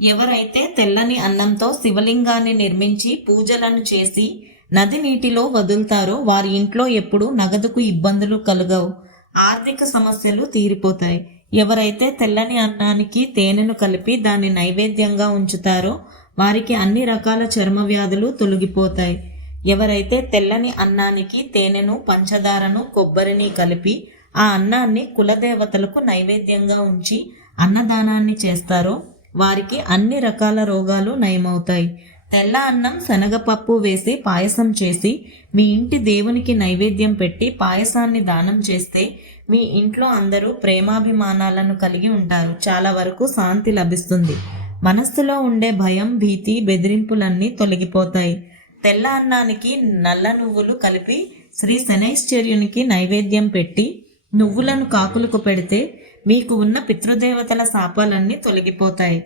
ఎవరైతే తెల్లని అన్నంతో శివలింగాన్ని నిర్మించి పూజలను చేసి నది నీటిలో వదులుతారో వారి ఇంట్లో ఎప్పుడు నగదుకు ఇబ్బందులు కలగవు. ఆర్థిక సమస్యలు తీరిపోతాయి. ఎవరైతే తెల్లని అన్నానికి తేనెను కలిపి దాన్ని నైవేద్యంగా ఉంచుతారో వారికి అన్ని రకాల చర్మ వ్యాధులు తొలగిపోతాయి. ఎవరైతే తెల్లని అన్నానికి తేనెను పంచదారను కొబ్బరిని కలిపి ఆ అన్నాన్ని కులదేవతలకు నైవేద్యంగా ఉంచి అన్నదానాన్ని చేస్తారో వారికి అన్ని రకాల రోగాలు నయమవుతాయి. తెల్ల అన్నం శనగపప్పు వేసి పాయసం చేసి మీ ఇంటి దేవునికి నైవేద్యం పెట్టి పాయసాన్ని దానం చేస్తే మీ ఇంట్లో అందరూ ప్రేమాభిమానాలను కలిగి ఉంటారు. చాలా వరకు శాంతి లభిస్తుంది. మనస్సులో ఉండే భయం భీతి బెదిరింపులన్నీ తొలగిపోతాయి. తెల్ల అన్నానికి నల్ల నువ్వులు కలిపి శ్రీ శనైశ్చర్యునికి నైవేద్యం పెట్టి నువ్వులను కాకులకు పెడితే మీకు ఉన్న పితృదేవతల శాపాలన్నీ తొలగిపోతాయి.